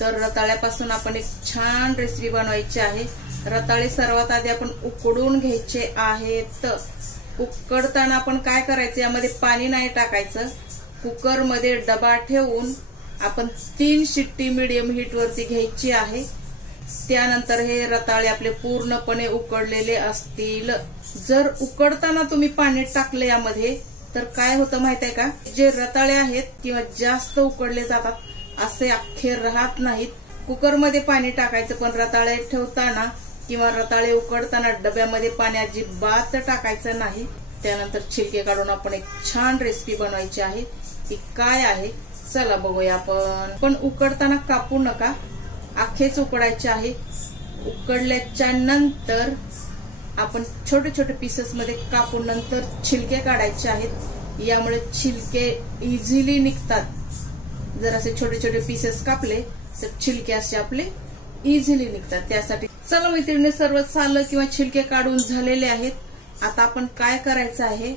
तर रताळ्यापासून आपण एक छान रेसिपी बनवायची आहे। रताळे सर्वात आधी आपण उकडून घ्यायचे आहेत। उकडताना आपण काय करायचं, यामध्ये पाणी नाही टाकायचं। कुकर मध्ये डबा ठेवून आपण 3 शिट्टी मीडियम हीट वरती घ्यायची आहे। त्यानंतर हे रताळे आपले पूर्णपणे उकडलेले असतील। जर उकडताना तुम्ही पाणी टाकले यामध्ये तर काय होतं माहित आहे का, जे रताळे आहेत किंवा जास्त उकडले जातात असे अख्खे राहत नाहीत। कुकर मध्ये पाणी टाकायचं, पण रताळे ठेवताना किंवा रताळे उकडताना डब्यामध्ये पाणी अजिबात टाकायचं नाही। त्यानंतर छिलके काढून आपण एक छान रेसिपी बनवायची आहे। ती काय आहे चला बघूया आपण। पण उकडताना कापू नका, अख्खेच उकडायचे आहे। उकडल्याच्या नंतर आपण छोटे छोटे पीसेस मध्ये कापून नंतर छिलके काढायचे आहेत। यामुळे छिलके इझिली निघतात। जर असे छोटे छोटे पीसेस कापले तर छिलके असे आपले इझिली निघतात। त्यासाठी चला मैत्रिणी, सर्व साल किंवा छिलके काढून झालेले आहेत। आता आपण काय करायचं आहे,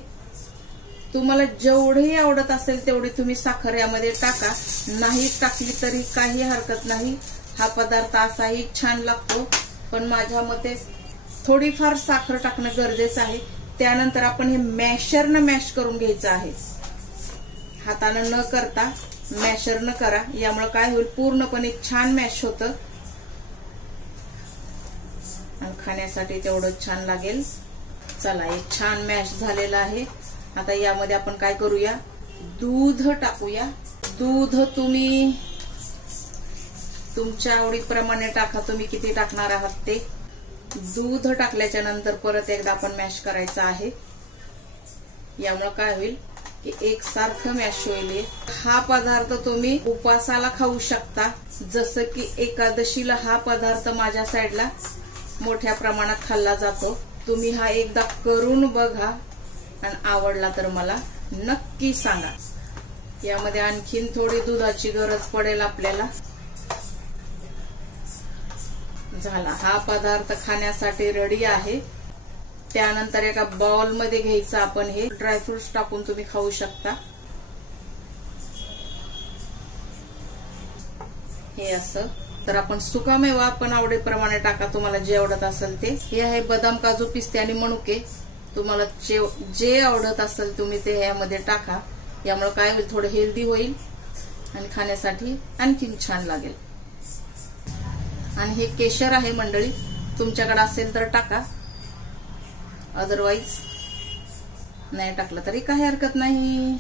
तुम्हाला जेवढे आवडत असेल तेवढी तुम्ही साखर यामध्ये टाका। नाही टाकली तरी काही हरकत नाही, हा पदार्थ असाही छान लागतो। पण माझ्या मते थोडीफार साखर टाकणं गरजेचं आहे। त्यानंतर आपण हे मॅशरनं मॅश करून घ्यायचं आहे। हाताने न करता मॅशरनं करा, यामुळे काय होईल पूर्णपणे छान मॅश होतं आणि खाण्यासाठी तेवढं छान लागेल। चला, हे छान मॅश झालेलं आहे। आता यामध्ये आपण काय करूया, दूध टाकूया। दूध तुम्ही तुमच्या आवडीप्रमाणे टाका, तुम्ही किती टाकणार आहात ते। दूध टाकल्याच्या नंतर परत एकदा आपण मॅश करायचं आहे। यामुळे काय होईल की एक सारखं मॅश होईल। हा पदार्थ तुम्ही उपवासाला खाऊ शकता, जसं की एकादशीला हा पदार्थ माझ्या साईडला मोठ्या प्रमाणात खाल्ला जातो। तुम्ही हा एकदा करून बघा आणि आवडला तर मला नक्की सांगा। यामध्ये आणखीन थोडी दुधाची गरज पडेल आपल्याला। झाला, हा पदार्थ खाण्यासाठी रेडी आहे। त्यानंतर एका बाउल मध्ये घ्यायचं आपण, हे ड्रायफ्रुट्स टाकून तुम्ही खाऊ शकता। हे असं तर आपण सुकामेवा आपण आवडीप्रमाणे टाका, तुम्हाला जे आवडत असेल ते। हे आहे बदाम, काजू, पिस्ते आणि मनुके। तुम्हाला जे आवडत असेल तुम्ही ते यामध्ये टाका। यामुळे काय होईल, थोडं हेल्दी होईल आणि खाण्यासाठी आणखीन छान लागेल। आणि हे केशर आहे मंडळी, तुमच्याकडे असेल तर टाका, अदरवाईज नाही टाकलं तरी काही हरकत नाही।